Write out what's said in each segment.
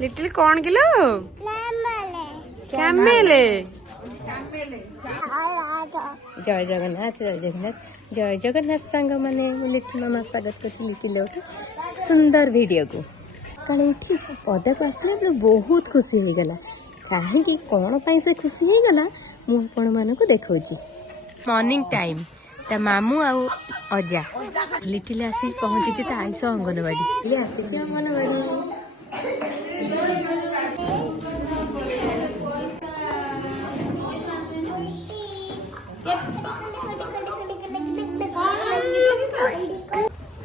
Little कौन kilo कैमेले। जय जगन्नाथ जय जगन्नाथ जय जगन्नाथ सांग माने लिटिल मामा स्वागत कर लिटिल सुंदर वीडियो को कारण उठी पदा को आसले बहुत खुशी हो गला। कहीं कौन पाई से खुशी हो गला मु आपण मानक देखौची। मॉर्निंग टाइम ता मामू आउ अजा लिटिल आसी पहुंची ता आइस अंगनवाड़ी ये आसी अंगनवाड़ी।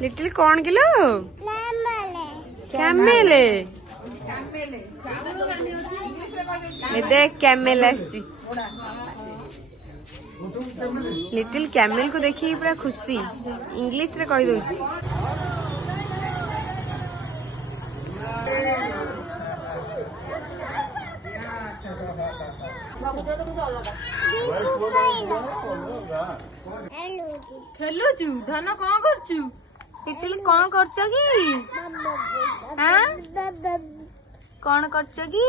लिटिल कौन किलो कैमेले। देख कैमेल आसी लिटिल कैमेल को देखिए पूरा खुशी इंग्लिश रे कहि दउची। खेलुचु धन कौन करचु लिटिल कौन करछ की हां कौन करछ की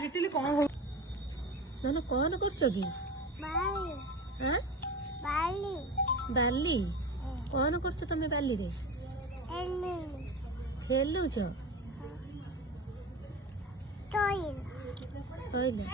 लिटिल कौन धन कौन करछ की हां बाली कौन करछ तमे बाली रे खेलुछ सइला